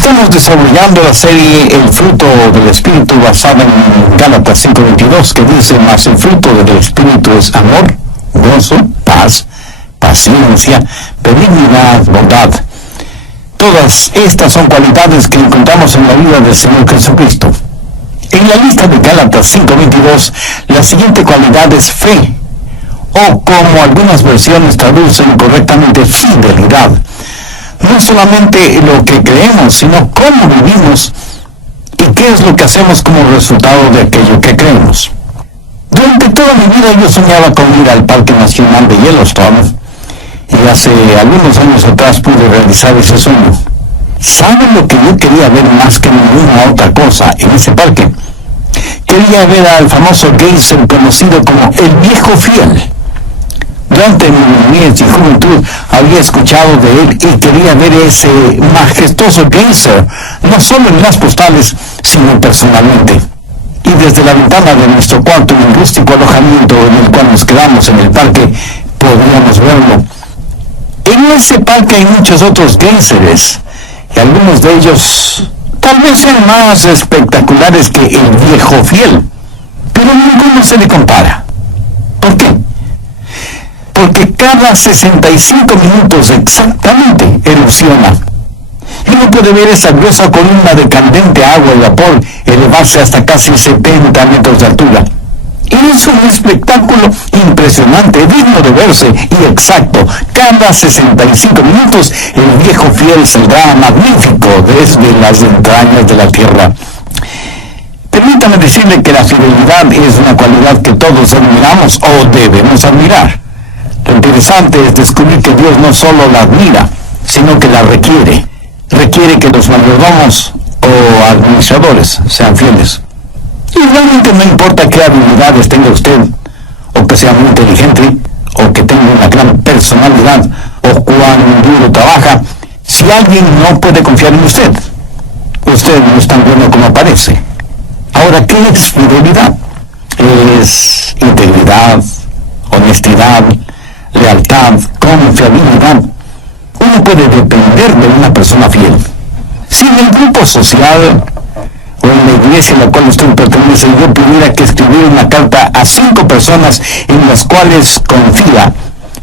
Estamos desarrollando la serie El fruto del Espíritu, basada en Gálatas 5:22, que dice: mas el fruto del Espíritu es amor, gozo, paz, paciencia, benignidad, bondad. Todas estas son cualidades que encontramos en la vida del Señor Jesucristo. En la lista de Gálatas 5:22, la siguiente cualidad es fe, o como algunas versiones traducen correctamente, fidelidad. No solamente lo que creemos, sino cómo vivimos y qué es lo que hacemos como resultado de aquello que creemos. Durante toda mi vida yo soñaba con ir al Parque Nacional de Yellowstone, y hace algunos años atrás pude realizar ese sueño. ¿Saben lo que yo quería ver más que ninguna otra cosa en ese parque? Quería ver al famoso geyser conocido como el Viejo Fiel. Durante mi niñez y juventud había escuchado de él y quería ver ese majestuoso geyser, no solo en las postales, sino personalmente. Y desde la ventana de nuestro cuarto en un rústico alojamiento en el cual nos quedamos en el parque, podíamos verlo. En ese parque hay muchos otros geyseres, y algunos de ellos tal vez sean más espectaculares que el Viejo Fiel, pero ninguno se le compara. ¿Por qué? Porque cada 65 minutos exactamente erupciona. Y uno puede ver esa gruesa columna de candente agua y vapor elevarse hasta casi 70 metros de altura. Y es un espectáculo impresionante, digno de verse y exacto. Cada 65 minutos el Viejo Fiel saldrá magnífico desde las entrañas de la tierra. Permítame decirle que la fidelidad es una cualidad que todos admiramos o debemos admirar. Lo interesante es descubrir que Dios no solo la admira, sino que la requiere. Requiere que los mayordomos o administradores sean fieles. Y realmente no importa qué habilidades tenga usted, o que sea muy inteligente, o que tenga una gran personalidad, o cuán duro trabaja, si alguien no puede confiar en usted, usted no es tan bueno como parece. Ahora, ¿qué es fidelidad? Es integridad, honestidad, lealtad, confiabilidad. Uno puede depender de una persona fiel. Si en el grupo social o en la iglesia a la cual usted pertenece yo pudiera que escribir una carta a 5 personas en las cuales confía,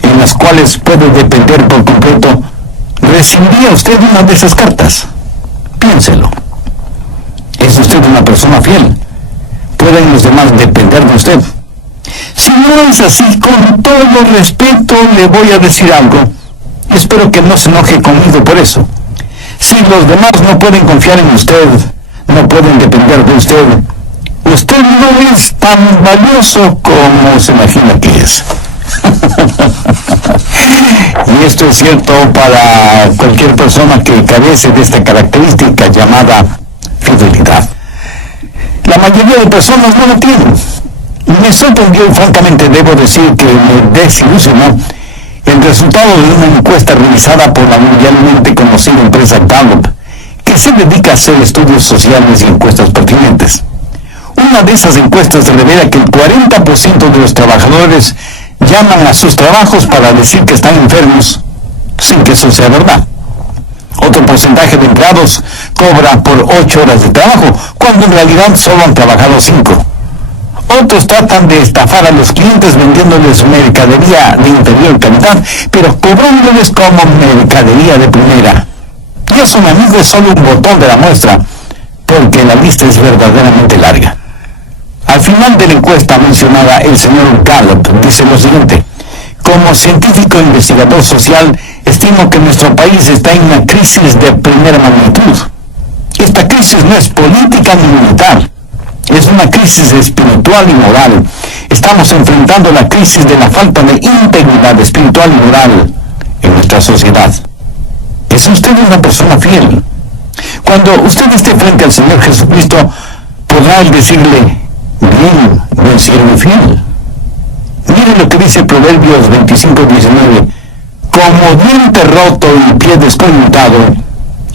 en las cuales puede depender por completo, ¿recibiría usted una de esas cartas? Piénselo. ¿Es usted una persona fiel? ¿Pueden los demás depender de usted? Si no es así, con todo respeto le voy a decir algo. Espero que no se enoje conmigo por eso. Si los demás no pueden confiar en usted, no pueden depender de usted, usted no es tan valioso como se imagina que es. Y esto es cierto para cualquier persona que carece de esta característica llamada fidelidad. La mayoría de personas no la tienen. Me sorprendió y francamente debo decir que me desilusionó el resultado de una encuesta realizada por la mundialmente conocida empresa Gallup, que se dedica a hacer estudios sociales y encuestas pertinentes. Una de esas encuestas revela que el 40% de los trabajadores llaman a sus trabajos para decir que están enfermos, sin que eso sea verdad. Otro porcentaje de empleados cobra por 8 horas de trabajo, cuando en realidad solo han trabajado 5. Otros tratan de estafar a los clientes vendiéndoles mercadería de inferior calidad, pero cobrándoles como mercadería de primera. Ya son amigos solo un botón de la muestra, porque la lista es verdaderamente larga. Al final de la encuesta mencionada, el señor Gallup dice lo siguiente: como científico e investigador social, estimo que nuestro país está en una crisis de primera magnitud. Esta crisis no es política ni militar. Es una crisis espiritual y moral. Estamos enfrentando la crisis de la falta de integridad espiritual y moral en nuestra sociedad. ¿Es usted una persona fiel? Cuando usted esté frente al Señor Jesucristo, podrá él decirle: bien, buen siervo y fiel. Mire lo que dice Proverbios 25:19. Como diente roto y pie desconjuntado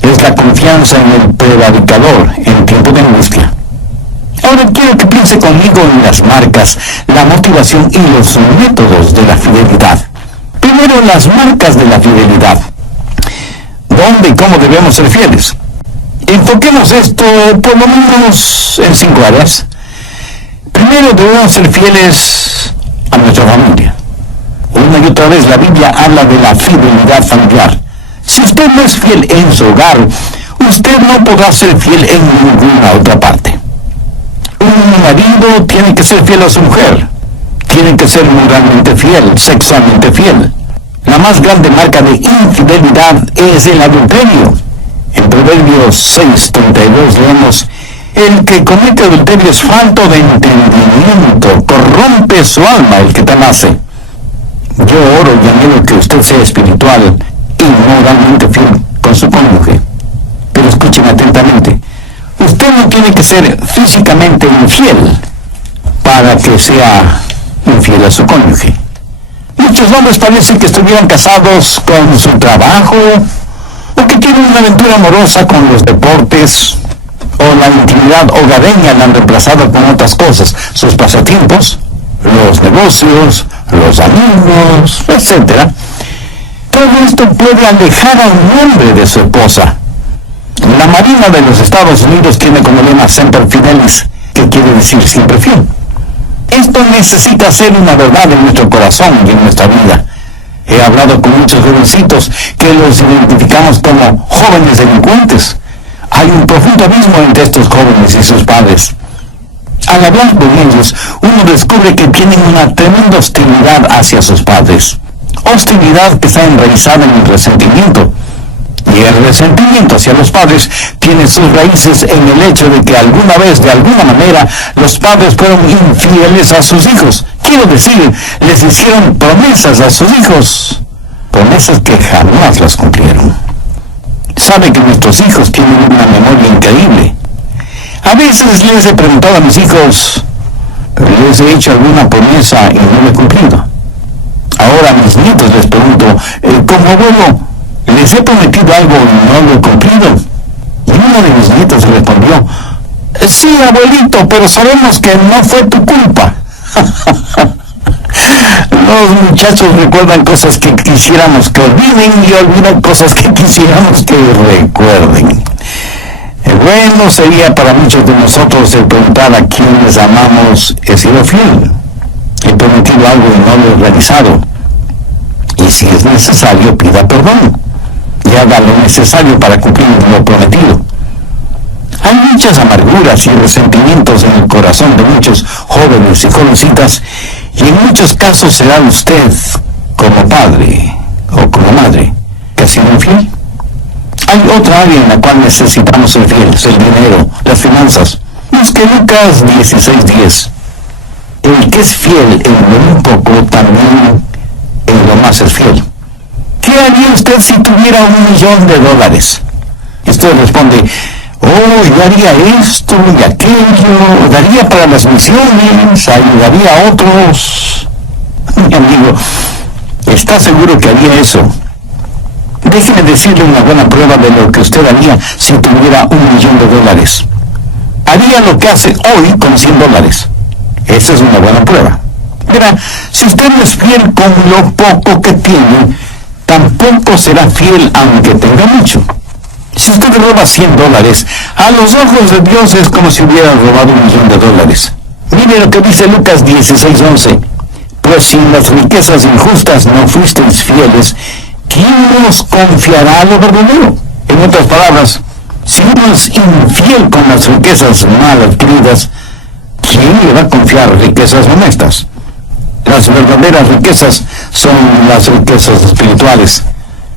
es la confianza en el prevaricador en tiempo de angustia. Ahora quiero que piense conmigo en las marcas, la motivación y los métodos de la fidelidad. Primero, las marcas de la fidelidad. ¿Dónde y cómo debemos ser fieles? Enfoquemos esto por lo menos en 5 áreas. Primero, debemos ser fieles a nuestra familia. Una y otra vez la Biblia habla de la fidelidad familiar. Si usted no es fiel en su hogar, usted no podrá ser fiel en ninguna otra parte. Un marido tiene que ser fiel a su mujer. Tiene que ser moralmente fiel, sexualmente fiel. La más grande marca de infidelidad es el adulterio. En Proverbios 6:32 leemos: el que comete adulterio es falto de entendimiento, corrompe su alma el que tal hace. Yo oro y anhelo que usted sea espiritual y moralmente fiel con su cónyuge. Pero escúcheme atentamente. Usted no tiene que ser físicamente infiel para que sea infiel a su cónyuge. Muchos hombres parece que estuvieran casados con su trabajo, o que tienen una aventura amorosa con los deportes, o la intimidad hogareña la han reemplazado con otras cosas, sus pasatiempos, los negocios, los amigos, etc. Todo esto puede alejar a un hombre de su esposa. La Marina de los Estados Unidos tiene como lema Semper Fidelis, que quiere decir siempre fiel. Esto necesita ser una verdad en nuestro corazón y en nuestra vida. He hablado con muchos jovencitos que los identificamos como jóvenes delincuentes. Hay un profundo abismo entre estos jóvenes y sus padres. Al hablar con ellos, uno descubre que tienen una tremenda hostilidad hacia sus padres. Hostilidad que está enraizada en el resentimiento. Y el resentimiento hacia los padres tiene sus raíces en el hecho de que alguna vez, de alguna manera, los padres fueron infieles a sus hijos. Quiero decir, les hicieron promesas a sus hijos, promesas que jamás las cumplieron. Sabe que nuestros hijos tienen una memoria increíble. A veces les he preguntado a mis hijos, les he hecho alguna promesa y no la he cumplido. Ahora a mis nietos les pregunto, como abuelo, les he prometido algo y no lo he cumplido. Y uno de mis nietos respondió, sí, abuelito, pero sabemos que no fue tu culpa. Los muchachos recuerdan cosas que quisiéramos que olviden y olvidan cosas que quisiéramos que recuerden. Bueno, sería para muchos de nosotros el preguntar a quienes amamos: he sido fiel, he prometido algo y no lo he realizado. Y si es necesario, pida perdón y haga lo necesario para cumplir lo prometido. Hay muchas amarguras y resentimientos en el corazón de muchos jóvenes y jovencitas, y en muchos casos será usted, como padre o como madre, que ha sido infiel. Hay otra área en la cual necesitamos ser fieles: el dinero, las finanzas. Busque Lucas 16:10. El que es fiel en lo muy poco, también en lo más es fiel. ¿Qué haría usted si tuviera $1.000.000? Y usted responde: yo haría esto y aquello, daría para las misiones, ayudaría a otros. Mi amigo, ¿está seguro que haría eso? Déjeme decirle una buena prueba de lo que usted haría si tuviera $1.000.000. Haría lo que hace hoy con $100. Esa es una buena prueba. Verá, si usted no es fiel con lo poco que tiene, tampoco será fiel aunque tenga mucho. Si usted roba $100, a los ojos de Dios es como si hubiera robado $1.000.000. Mire lo que dice Lucas 16:11. Pues si en las riquezas injustas no fuisteis fieles, ¿quién nos confiará lo verdadero? En otras palabras, si uno es infiel con las riquezas mal adquiridas, ¿quién le va a confiar riquezas honestas? Las verdaderas riquezas son las riquezas espirituales.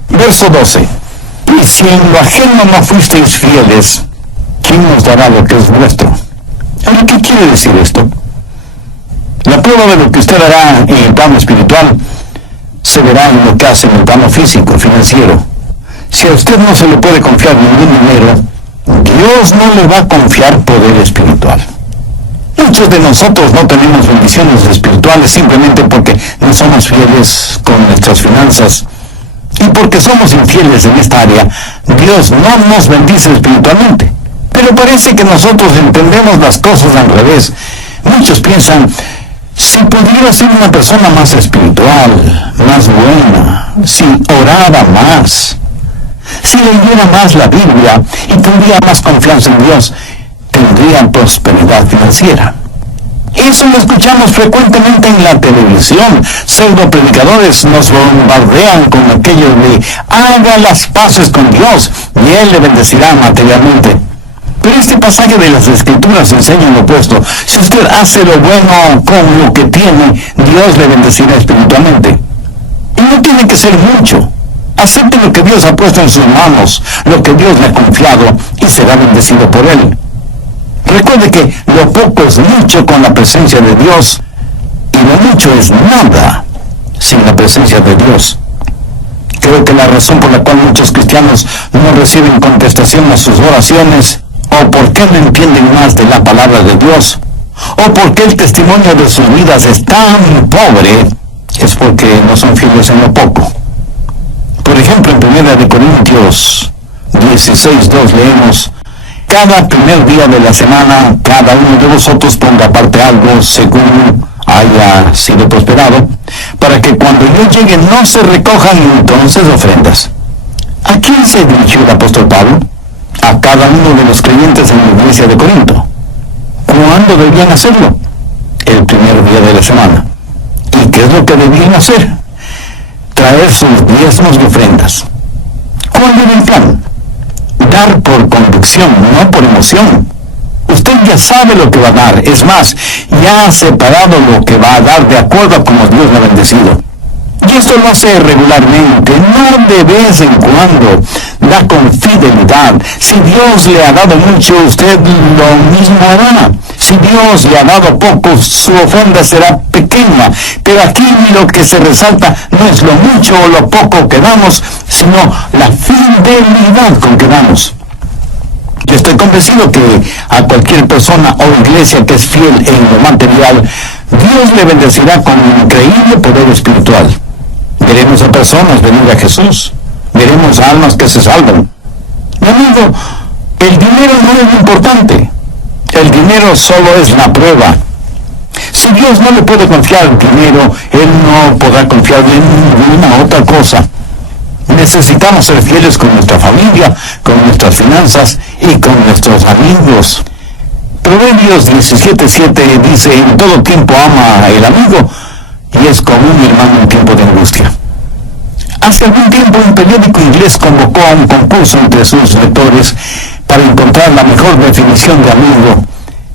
Verso 12. Y si en lo ajeno no fuisteis fieles, ¿quién nos dará lo que es vuestro? Ahora, ¿qué quiere decir esto? La prueba de lo que usted hará en el plano espiritual se verá en lo que hace en el plano físico, financiero. Si a usted no se le puede confiar ningún dinero, Dios no le va a confiar poder espiritual. Muchos de nosotros no tenemos bendiciones espirituales simplemente porque no somos fieles con nuestras finanzas. Y porque somos infieles en esta área, Dios no nos bendice espiritualmente. Pero parece que nosotros entendemos las cosas al revés. Muchos piensan: si pudiera ser una persona más espiritual, más buena, si orara más, Si leyera más la Biblia y tendría más confianza en Dios, tendría prosperidad financiera. Eso lo escuchamos frecuentemente en la televisión. Pseudo predicadores nos bombardean con aquello de haga las paces con Dios y Él le bendecirá materialmente. Pero este pasaje de las Escrituras enseña lo opuesto. Si usted hace lo bueno con lo que tiene, Dios le bendecirá espiritualmente. Y no tiene que ser mucho. Acepte lo que Dios ha puesto en sus manos, lo que Dios le ha confiado, y será bendecido por Él. Recuerde que lo poco es mucho con la presencia de Dios, y lo mucho es nada sin la presencia de Dios. Creo que la razón por la cual muchos cristianos no reciben contestación a sus oraciones, o por qué no entienden más de la palabra de Dios, o por qué el testimonio de sus vidas es tan pobre, es porque no son fieles en lo poco. Por ejemplo, en 1 Corintios 16:2 leemos: cada primer día de la semana, cada uno de vosotros ponga aparte algo según haya sido prosperado, para que cuando yo llegue no se recojan entonces ofrendas. ¿A quién se dirigió el apóstol Pablo? A cada uno de los creyentes en la iglesia de Corinto. ¿Cuándo debían hacerlo? El primer día de la semana. ¿Y qué es lo que debían hacer? Traer sus diezmos y ofrendas. ¿Cuál era el plan? Dar por convicción, no por emoción. Usted ya sabe lo que va a dar. Es más, ya ha separado lo que va a dar de acuerdo a como Dios lo ha bendecido. Y esto lo hace regularmente, no de vez en cuando. Da con fidelidad. Si Dios le ha dado mucho, usted lo mismo hará. Si Dios le ha dado poco, su ofrenda será pequeña. Pero aquí lo que se resalta no es lo mucho o lo poco que damos, sino la fidelidad con que damos. Yo estoy convencido que a cualquier persona o iglesia que es fiel en lo material, Dios le bendecirá con increíble poder espiritual. Veremos a personas venir a Jesús. Veremos a almas que se salvan. Mi amigo, el dinero no es lo importante. El dinero solo es la prueba. Si Dios no le puede confiar el dinero, Él no podrá confiarle en ninguna otra cosa. Necesitamos ser fieles con nuestra familia, con nuestras finanzas y con nuestros amigos. Proverbios 17:7 dice: en todo tiempo ama el amigo, y es como un hermano en tiempo de angustia. Hace algún tiempo un periódico inglés convocó a un concurso entre sus lectores para encontrar la mejor definición de amigo.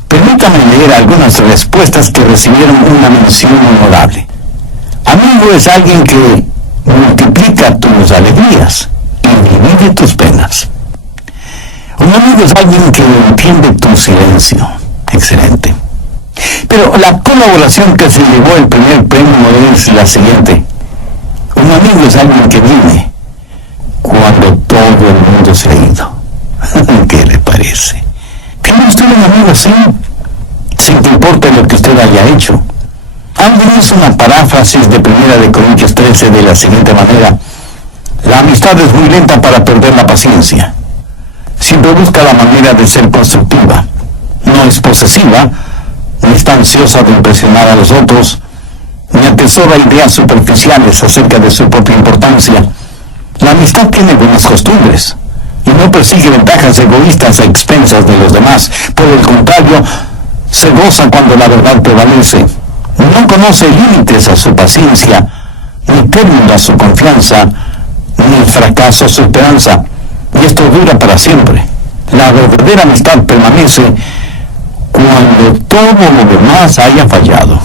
Permítame leer algunas respuestas que recibieron una mención honorable. Amigo es alguien que multiplica tus alegrías y divide tus penas. Un amigo es alguien que entiende tu silencio. Excelente. Pero la colaboración que se llevó el primer premio es la siguiente. Un amigo es alguien que viene cuando todo el mundo se ha ido. ¿Qué le parece? ¿Tiene usted un amigo así? Sin que importe lo que usted haya hecho. Alguien hizo una paráfrasis de 1 Corintios 13 de la siguiente manera: la amistad es muy lenta para perder la paciencia. Siempre busca la manera de ser constructiva. No es posesiva, no está ansiosa de impresionar a los otros, ni atesora ideas superficiales acerca de su propia importancia. La amistad tiene buenas costumbres y no persigue ventajas egoístas a expensas de los demás. Por el contrario, se goza cuando la verdad prevalece. No conoce límites a su paciencia, ni término a su confianza, ni fracaso a su esperanza. Y esto dura para siempre. La verdadera amistad permanece cuando todo lo demás haya fallado.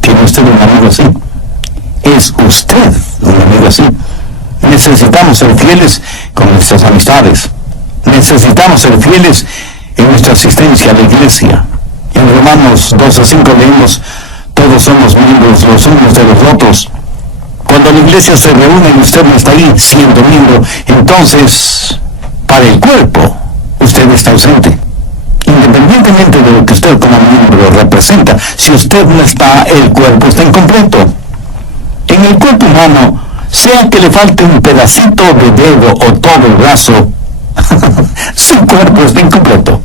¿Tiene usted un amigo así? ¿Es usted un amigo así? Necesitamos ser fieles con nuestras amistades. Necesitamos ser fieles en nuestra asistencia a la iglesia. En Romanos 12:5 leemos: todos somos miembros los unos de los otros. Cuando la iglesia se reúne y usted no está ahí siendo miembro, entonces, para el cuerpo, usted está ausente. Independientemente de lo que usted como miembro representa, si usted no está, el cuerpo está incompleto. En el cuerpo humano, sea que le falte un pedacito de dedo o todo el brazo, su cuerpo está incompleto.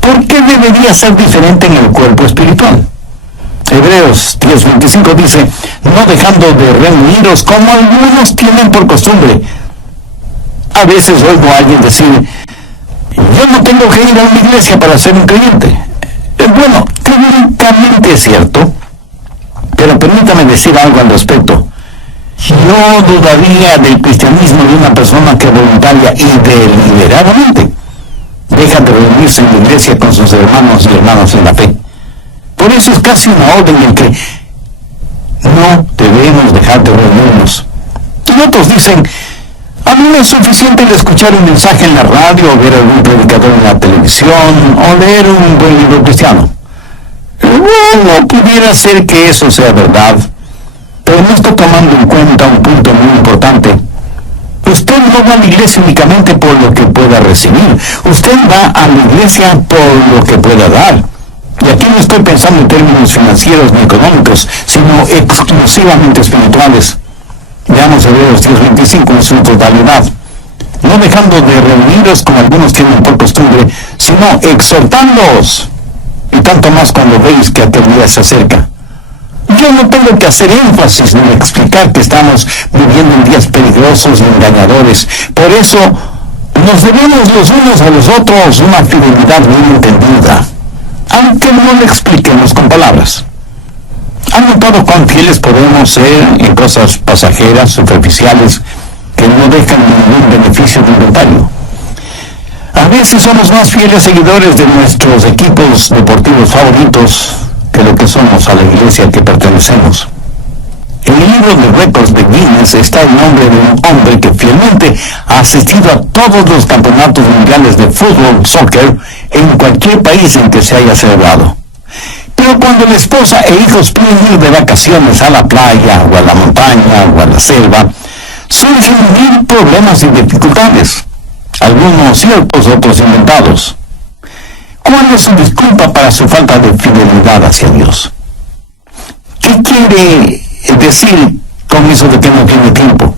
¿Por qué debería ser diferente en el cuerpo espiritual? Hebreos 10:25 dice: no dejando de reuniros como algunos tienen por costumbre, A veces oigo a alguien decir, yo no tengo que ir a una iglesia para ser un creyente. Bueno, técnicamente es cierto, pero permítame decir algo al respecto. Yo dudaría del cristianismo de una persona que voluntaria y deliberadamente deja de reunirse en la iglesia con sus hermanos y hermanas en la fe. Por eso es casi una orden en que no debemos dejar de reunirnos. Y otros dicen, a mí no es suficiente el escuchar un mensaje en la radio, o ver a algún predicador en la televisión, o leer un buen libro cristiano. Bueno, pudiera ser que eso sea verdad, pero no está tomando en cuenta un punto muy importante. Usted no va a la iglesia únicamente por lo que pueda recibir. Usted va a la iglesia por lo que pueda dar. Y aquí no estoy pensando en términos financieros ni económicos, sino exclusivamente espirituales. Veamos Hebreos 10:25 en su totalidad. No dejando de reuniros como algunos tienen por costumbre, sino exhortándoos. Y tanto más cuando veis que aquel día se acerca. Yo no tengo que hacer énfasis ni explicar que estamos viviendo en días peligrosos y engañadores. Por eso nos debemos los unos a los otros una fidelidad bien entendida, aunque no le expliquemos con palabras. ¿Han notado cuán fieles podemos ser en cosas pasajeras, superficiales, que no dejan ningún beneficio de inventario? A veces somos más fieles seguidores de nuestros equipos deportivos favoritos que lo que somos a la iglesia al que pertenecemos. En el libro de récords de Guinness está el nombre de un hombre que fielmente ha asistido a todos los campeonatos mundiales de fútbol, soccer, en cualquier país en que se haya celebrado. Pero cuando la esposa e hijos piden ir de vacaciones a la playa, o a la montaña, o a la selva, surgen mil problemas y dificultades, algunos ciertos, otros inventados. ¿Cuál es su disculpa para su falta de fidelidad hacia Dios? ¿Qué quiere decir con eso de que no tiene tiempo?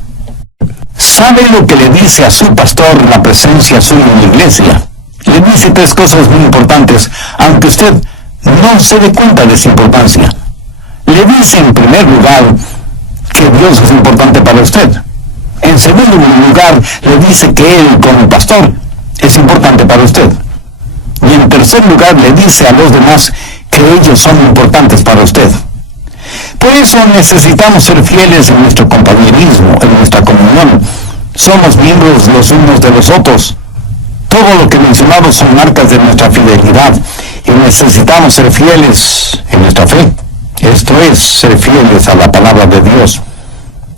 ¿Sabe lo que le dice a su pastor la presencia suya en la iglesia? Le dice tres cosas muy importantes, aunque usted no se dé cuenta de su importancia. Le dice en primer lugar que Dios es importante para usted. En segundo lugar, le dice que Él, como pastor, es importante para usted. Y en tercer lugar, le dice a los demás que ellos son importantes para usted. Por eso necesitamos ser fieles en nuestro compañerismo, en nuestra comunión. Somos miembros los unos de los otros. Todo lo que mencionamos son marcas de nuestra fidelidad y necesitamos ser fieles en nuestra fe. Esto es, ser fieles a la palabra de Dios.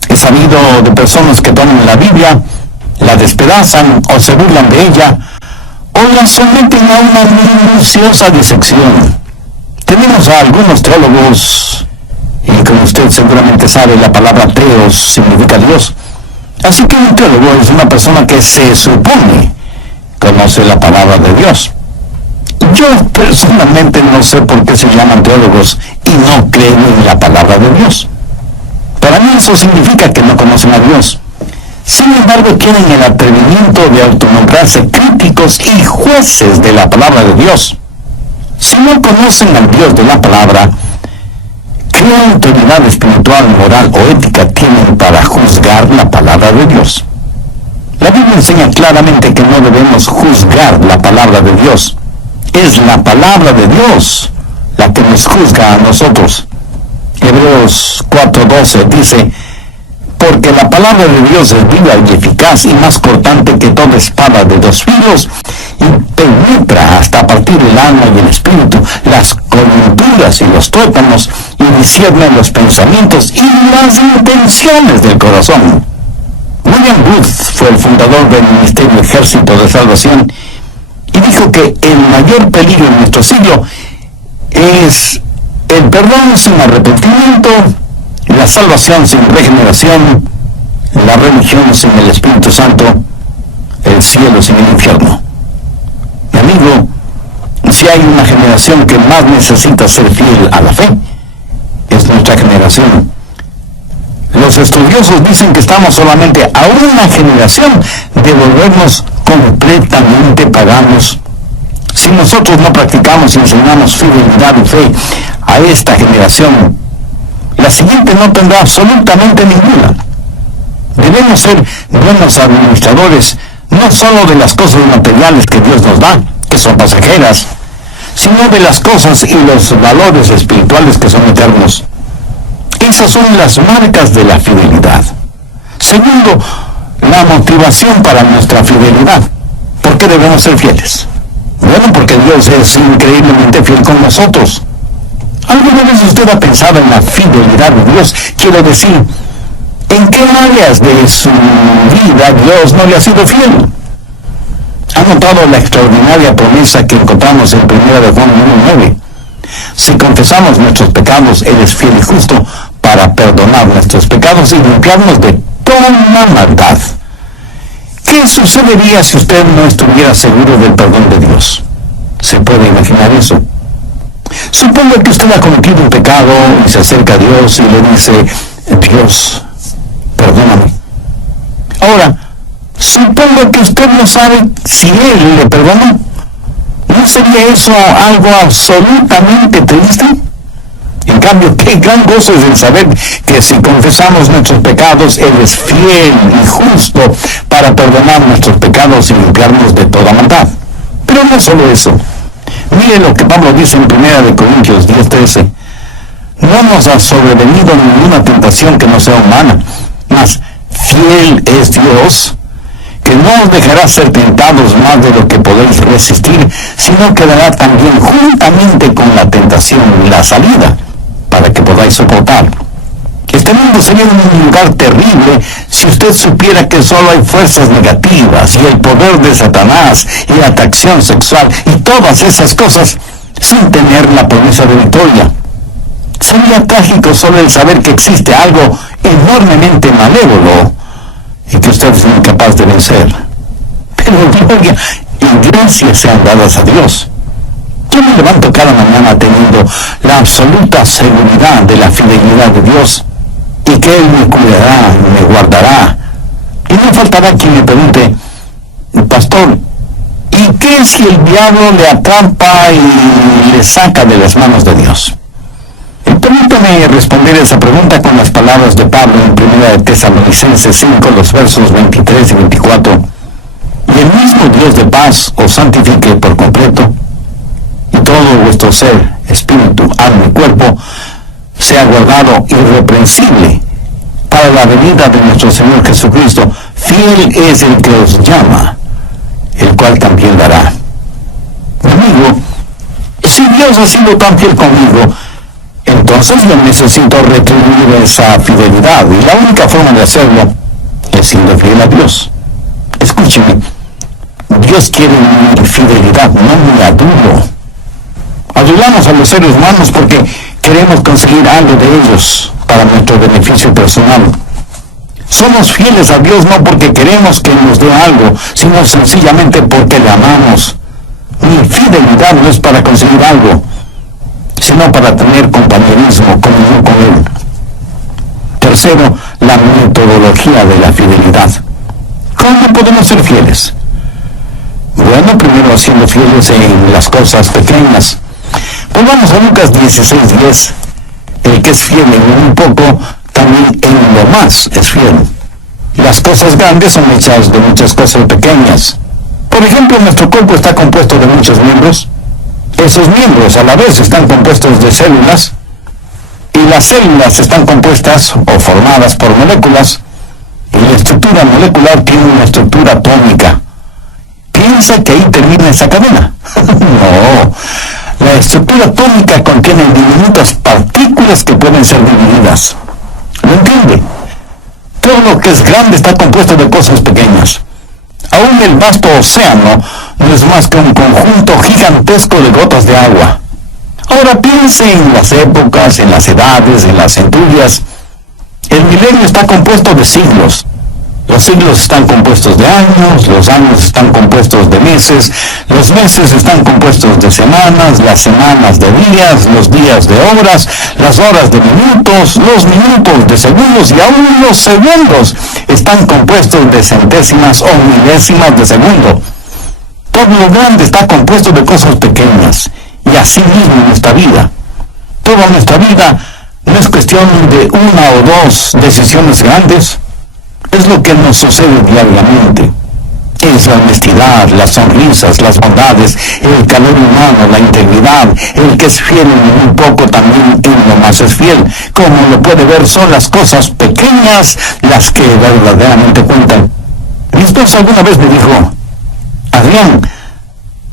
He sabido de personas que toman la Biblia, la despedazan o se burlan de ella, o la someten a una minuciosa disección. Tenemos a algunos teólogos, y como usted seguramente sabe, la palabra teos significa Dios. Así que un teólogo es una persona que se supone conoce la palabra de Dios. Yo personalmente no sé por qué se llaman teólogos y no creen en la palabra de Dios. Para mí eso significa que no conocen a Dios. Sin embargo, tienen el atrevimiento de autonombrarse críticos y jueces de la palabra de Dios. Si no conocen al Dios de la palabra, ¿qué autoridad espiritual, moral o ética tienen para juzgar la palabra de Dios? La Biblia enseña claramente que no debemos juzgar la palabra de Dios. Es la palabra de Dios la que nos juzga a nosotros. Hebreos 4:12 dice, porque la palabra de Dios es viva y eficaz y más cortante que toda espada de dos filos y penetra hasta partir el alma y el espíritu, las coyunturas y los tuétanos, y discierne los pensamientos y las intenciones del corazón. William Booth fue el fundador del Ministerio Ejército de Salvación y dijo que el mayor peligro en nuestro siglo es el perdón sin arrepentimiento, la salvación sin regeneración, la religión sin el Espíritu Santo, el cielo sin el infierno. Mi amigo, si hay una generación que más necesita ser fiel a la fe, es nuestra generación. Los estudiosos dicen que estamos solamente a una generación de volvernos completamente paganos. Si nosotros no practicamos y enseñamos fidelidad y fe a esta generación, la siguiente no tendrá absolutamente ninguna. Debemos ser buenos administradores no solo de las cosas materiales que Dios nos da, que son pasajeras, sino de las cosas y los valores espirituales que son eternos. Esas son las marcas de la fidelidad. Segundo, la motivación para nuestra fidelidad. ¿Por qué debemos ser fieles? Bueno, porque Dios es increíblemente fiel con nosotros. ¿Alguna vez usted ha pensado en la fidelidad de Dios? Quiero decir, ¿en qué áreas de su vida Dios no le ha sido fiel? ¿Ha notado la extraordinaria promesa que encontramos en 1 de Juan 1:9? Si confesamos nuestros pecados, Él es fiel y justo para perdonar nuestros pecados y limpiarnos de toda maldad. ¿Qué sucedería si usted no estuviera seguro del perdón de Dios? ¿Se puede imaginar eso? Suponga que usted ha cometido un pecado y se acerca a Dios y le dice, Dios, perdóname. Ahora, suponga que usted no sabe si Él le perdonó. ¿No sería eso algo absolutamente triste? En cambio, qué gran gozo es el saber que si confesamos nuestros pecados, Él es fiel y justo para perdonar nuestros pecados y limpiarnos de toda maldad. Pero no solo eso. Mire lo que Pablo dice en 1 Corintios 10:13. No nos ha sobrevenido ninguna tentación que no sea humana, mas fiel es Dios, que no os dejará ser tentados más de lo que podéis resistir, sino que dará también juntamente con la tentación la salida, para que podáis soportar. Este mundo sería un lugar terrible si usted supiera que solo hay fuerzas negativas y el poder de Satanás y la atracción sexual y todas esas cosas sin tener la promesa de victoria. Sería trágico solo el saber que existe algo enormemente malévolo y que usted es incapaz de vencer. Pero gloria y gracias sean dadas a Dios. Yo me levanto cada mañana teniendo la absoluta seguridad de la fidelidad de Dios y que Él me cuidará y me guardará. Y no faltará quien me pregunte, pastor, ¿y qué si el diablo le atrapa y le saca de las manos de Dios? Permítame responder esa pregunta con las palabras de Pablo en 1 de Tesalonicenses 5, los versos 23 y 24. Y el mismo Dios de paz os santifique por completo, y todo vuestro ser, espíritu, alma y cuerpo, sea guardado irreprensible para la venida de nuestro Señor Jesucristo. Fiel es el que os llama, el cual también dará. Amigo, si Dios ha sido tan fiel conmigo, entonces yo necesito retribuir esa fidelidad, y la única forma de hacerlo es siendo fiel a Dios. Escúcheme, Dios quiere mi fidelidad, no mi adulo. Adulamos a los seres humanos porque queremos conseguir algo de ellos para nuestro beneficio personal. Somos fieles a Dios no porque queremos que nos dé algo, sino sencillamente porque le amamos. Mi fidelidad no es para conseguir algo, sino para tener compañerismo, comunión con Él. Tercero, la metodología de la fidelidad. ¿Cómo podemos ser fieles? Bueno, primero siendo fieles en las cosas pequeñas. Pues vamos a Lucas 16:10. El que es fiel en un poco, también en lo más es fiel. Las cosas grandes son hechas de muchas cosas pequeñas. Por ejemplo, nuestro cuerpo está compuesto de muchos miembros. Esos miembros a la vez están compuestos de células, y las células están compuestas o formadas por moléculas, y la estructura molecular tiene una estructura atómica. ¿Piensa que ahí termina esa cadena? No. La estructura atómica contiene diminutas partículas que pueden ser divididas. ¿Lo entiende? Todo lo que es grande está compuesto de cosas pequeñas. Aún el vasto océano no es más que un conjunto gigantesco de gotas de agua. Ahora piense en las épocas, en las edades, en las centurias. El milenio está compuesto de siglos. Los siglos están compuestos de años, los años están compuestos de meses, los meses están compuestos de semanas, las semanas de días, los días de horas, las horas de minutos, los minutos de segundos, y aún los segundos están compuestos de centésimas o milésimas de segundo. Todo lo grande está compuesto de cosas pequeñas, y así mismo nuestra vida. Toda nuestra vida no es cuestión de una o dos decisiones grandes. Es lo que nos sucede diariamente. Es la honestidad, las sonrisas, las bondades, el calor humano, la integridad. El que es fiel en muy poco también en lo más es fiel. Como lo puede ver, son las cosas pequeñas las que verdaderamente cuentan. Mi esposa alguna vez me dijo: Adrián,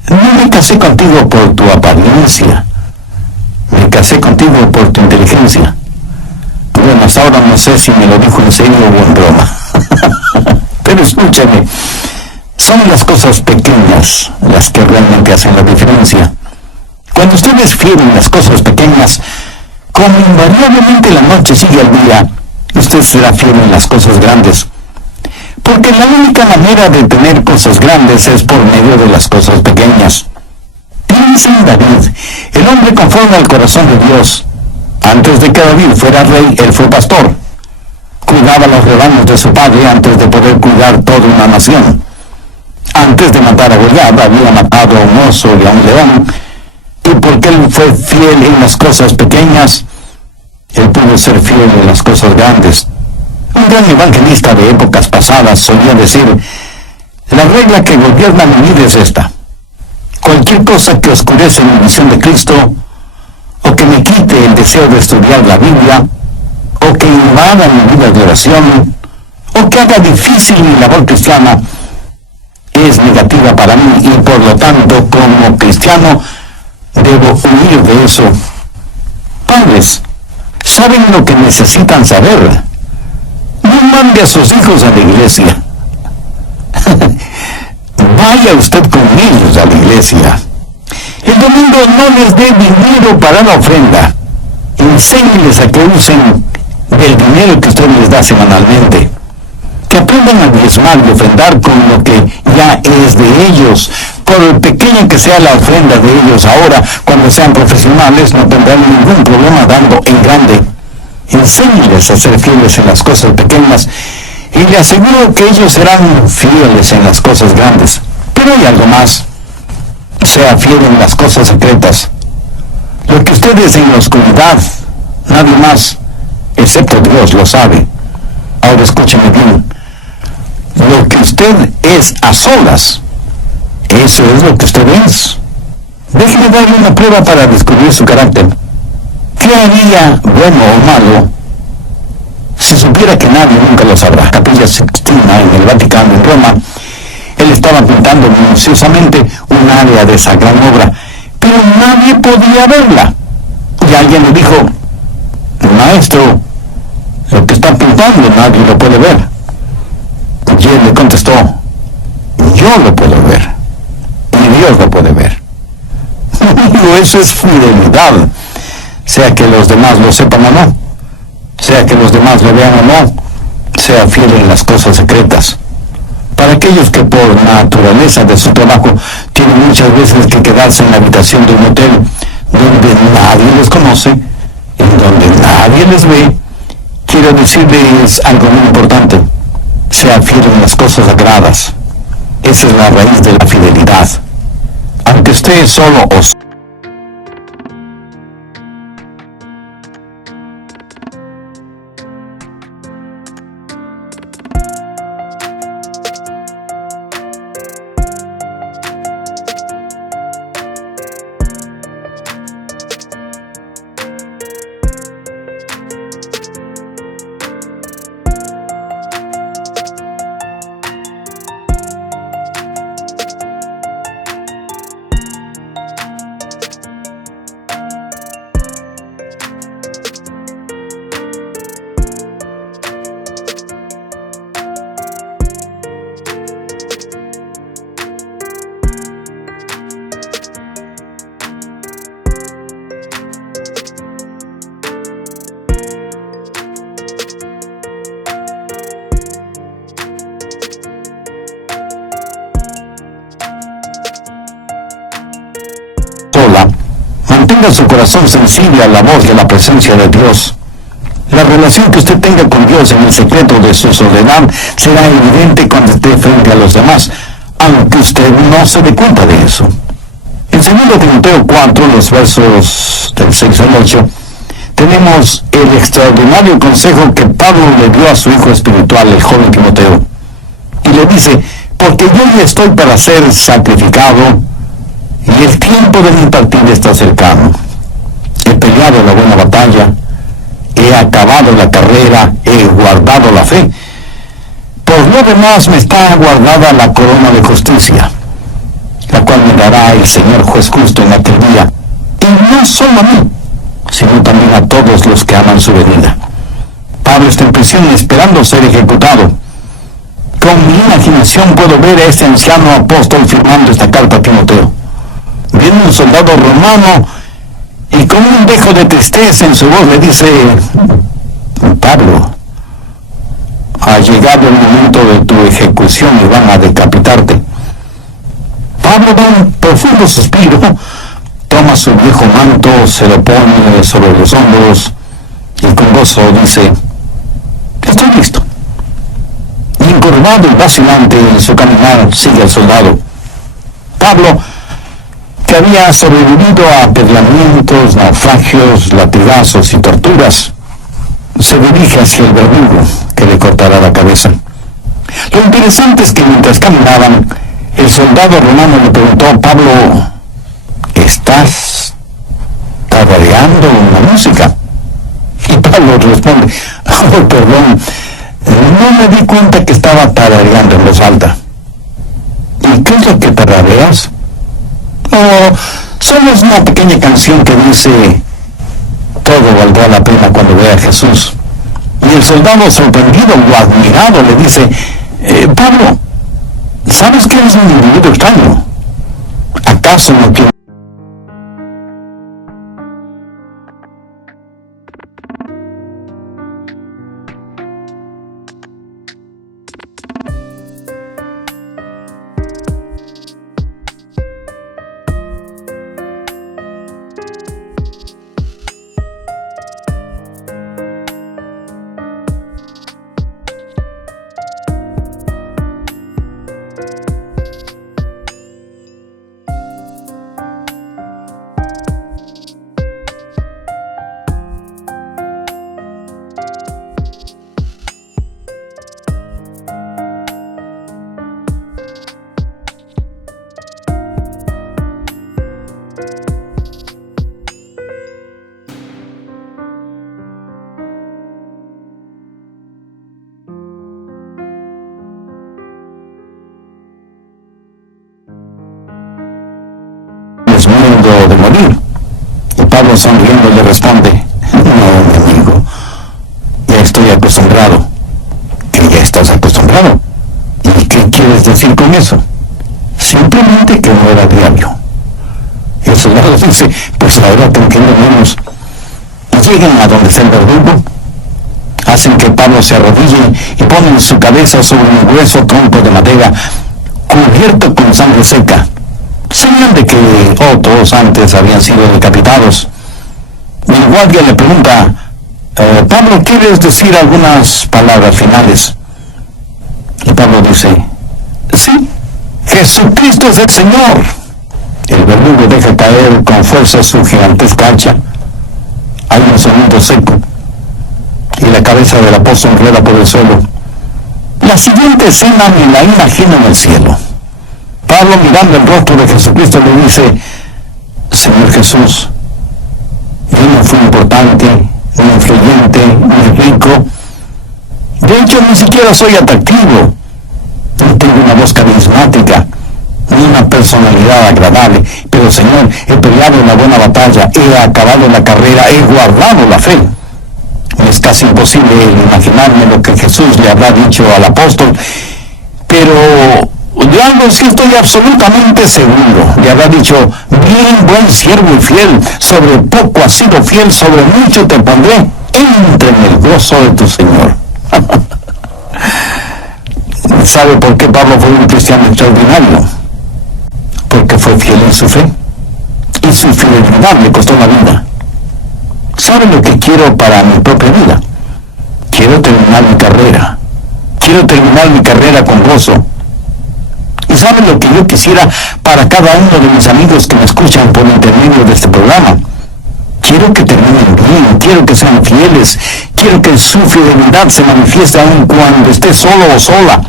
no me casé contigo por tu apariencia, me casé contigo por tu inteligencia. Bueno, hasta ahora no sé si me lo dijo en serio o en broma. Pero escúchame, son las cosas pequeñas las que realmente hacen la diferencia. Cuando usted es fiel en las cosas pequeñas, como invariablemente la noche sigue al día, usted será fiel en las cosas grandes. Porque la única manera de tener cosas grandes es por medio de las cosas pequeñas. Piensa en David, el hombre conforme al corazón de Dios. Antes de que David fuera rey, él fue pastor. Cuidaba los rebaños de su padre antes de poder cuidar toda una nación. Antes de matar a Goliat, había matado a un oso y a un león. Y porque él fue fiel en las cosas pequeñas, él pudo ser fiel en las cosas grandes. Un gran evangelista de épocas pasadas solía decir: la regla que gobierna mi vida es esta: cualquier cosa que oscurece mi visión de Cristo, o que me quite el deseo de estudiar la Biblia, o que invada mi vida de oración, o que haga difícil mi labor cristiana, es negativa para mí, y por lo tanto, como cristiano, debo huir de eso. Padres, ¿saben lo que necesitan saber? No mande a sus hijos a la iglesia. Vaya usted con ellos a la iglesia. El domingo no les dé dinero para la ofrenda. Enséñeles a que usen del dinero que usted les da semanalmente. Que aprendan a diezmar y ofrendar con lo que ya es de ellos. Por pequeña que sea la ofrenda de ellos ahora, cuando sean profesionales, no tendrán ningún problema dando en grande. Enséñeles a ser fieles en las cosas pequeñas y le aseguro que ellos serán fieles en las cosas grandes. Pero hay algo más: sea fiel en las cosas secretas. Lo que usted es en la oscuridad, nadie más, excepto Dios, lo sabe. Ahora escúcheme bien: lo que usted es a solas, eso es lo que usted es. Déjeme darle una prueba para descubrir su carácter. ¿Qué haría, bueno o malo, si supiera que nadie nunca lo sabrá? Capilla Sixtina en el Vaticano, en Roma, él estaba pintando minuciosamente un área de esa gran obra, pero nadie podía verla. Y alguien le dijo: maestro, lo que está pintando nadie lo puede ver. Y él le contestó: yo lo puedo ver, y Dios lo puede ver. Eso es fidelidad. Sea que los demás lo sepan o no, sea que los demás lo vean o no, sea fiel en las cosas secretas. Para aquellos que por naturaleza de su trabajo tienen muchas veces que quedarse en la habitación de un hotel donde nadie les conoce, en donde nadie les ve, quiero decirles algo muy importante: sea fiel en las cosas sagradas. Esa es la raíz de la fidelidad. Aunque esté solo o mantenga su corazón sensible a la voz de la presencia de Dios. La relación que usted tenga con Dios en el secreto de su soledad será evidente cuando esté frente a los demás, aunque usted no se dé cuenta de eso. En 2 Timoteo 4, los versos del 6 al 8, tenemos el extraordinario consejo que Pablo le dio a su hijo espiritual, el joven Timoteo. Y le dice: porque yo ya estoy para ser sacrificado y el tiempo de mi partida está cercano. He peleado la buena batalla, he acabado la carrera, he guardado la fe. Por lo demás me está guardada la corona de justicia, la cual me dará el Señor juez justo en aquel día, y no solo a mí, sino también a todos los que aman su venida. Pablo está en prisión esperando ser ejecutado. Con mi imaginación puedo ver a este anciano apóstol firmando esta carta a Timoteo. Viene un soldado romano y con un dejo de tristeza en su voz le dice: Pablo, ha llegado el momento de tu ejecución y van a decapitarte. Pablo da un profundo suspiro, toma su viejo manto, se lo pone sobre los hombros y con gozo dice: estoy listo. Y encorvado y vacilante en su caminar sigue el soldado. Pablo, que había sobrevivido a apedreamientos, naufragios, latigazos y torturas, se dirige hacia el verdugo que le cortará la cabeza. Lo interesante es que mientras caminaban, el soldado romano le preguntó: Pablo, ¿estás tarareando una música? Y Pablo responde: oh, perdón, no me di cuenta que estaba tarareando en voz alta. ¿Y qué es lo que tarareas? Oh, solo es una pequeña canción que dice: todo valdrá la pena cuando vea a Jesús. Y el soldado, sorprendido o admirado, le dice: Pablo, ¿sabes que eres un individuo extraño? ¿Acaso no quieres? Miedo de morir. Y Pablo, sonriendo, le responde: no, mi amigo, ya estoy acostumbrado. ¿Que ya estás acostumbrado? ¿Y qué quieres decir con eso? Simplemente que no era diario. El soldado dice: pues ahora te entiendo menos. Llegan a donde está el verdugo, hacen que Pablo se arrodille y ponen su cabeza sobre un grueso tronco de madera cubierto con sangre seca, señal de que otros antes habían sido decapitados. El guardia le pregunta: Pablo, ¿quieres decir algunas palabras finales? Y Pablo dice: sí, Jesucristo es el Señor. El verdugo deja caer con fuerza su gigantesca hacha. Hay un sonido seco y la cabeza del apóstol rueda por el suelo. La siguiente escena me la imagino en el cielo. Pablo, mirando el rostro de Jesucristo, le dice: Señor Jesús, yo no fui importante, ni influyente, ni rico. De hecho, ni siquiera soy atractivo. No tengo una voz carismática, ni una personalidad agradable. Pero, Señor, he peleado una buena batalla, he acabado la carrera, he guardado la fe. Me es casi imposible imaginarme lo que Jesús le habrá dicho al apóstol, pero de algo sí estoy absolutamente seguro. Le habrá dicho: bien, buen siervo y fiel, sobre poco has sido fiel, sobre mucho te pondré, entra en el gozo de tu Señor. ¿Sabe por qué Pablo fue un cristiano extraordinario? Porque fue fiel en su fe, y su fidelidad le costó la vida. ¿Sabe lo que quiero para mi propia vida? Quiero terminar mi carrera. Quiero terminar mi carrera con gozo. ¿Y saben lo que yo quisiera para cada uno de mis amigos que me escuchan por intermedio de este programa? Quiero que terminen bien, quiero que sean fieles, quiero que su fidelidad se manifieste aun cuando esté solo o sola.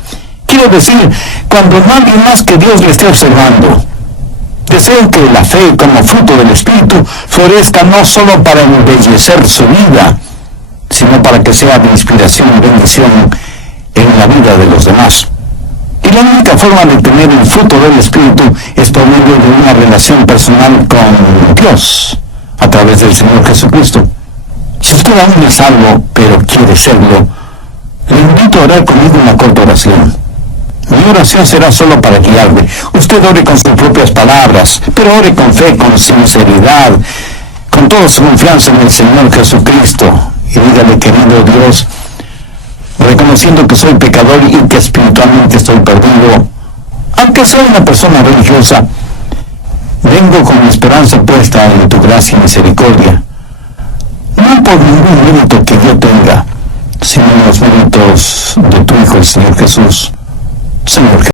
Quiero decir, cuando nadie más que Dios le esté observando. Deseo que la fe como fruto del Espíritu florezca no solo para embellecer su vida, sino para que sea de inspiración y bendición en la vida de los demás. Y la única forma de tener el fruto del Espíritu es por medio de una relación personal con Dios, a través del Señor Jesucristo. Si usted aún no es salvo, pero quiere serlo, le invito a orar conmigo una corta oración. Mi oración será solo para guiarle. Usted ore con sus propias palabras, pero ore con fe, con sinceridad, con toda su confianza en el Señor Jesucristo. Y dígale, querido Dios, reconociendo que soy pecador y que espiritualmente estoy perdido, aunque soy una persona religiosa, vengo con mi esperanza puesta en tu gracia y misericordia. No por ningún mérito que yo tenga, sino en los méritos de tu Hijo, el Señor Jesús. Señor Jesús.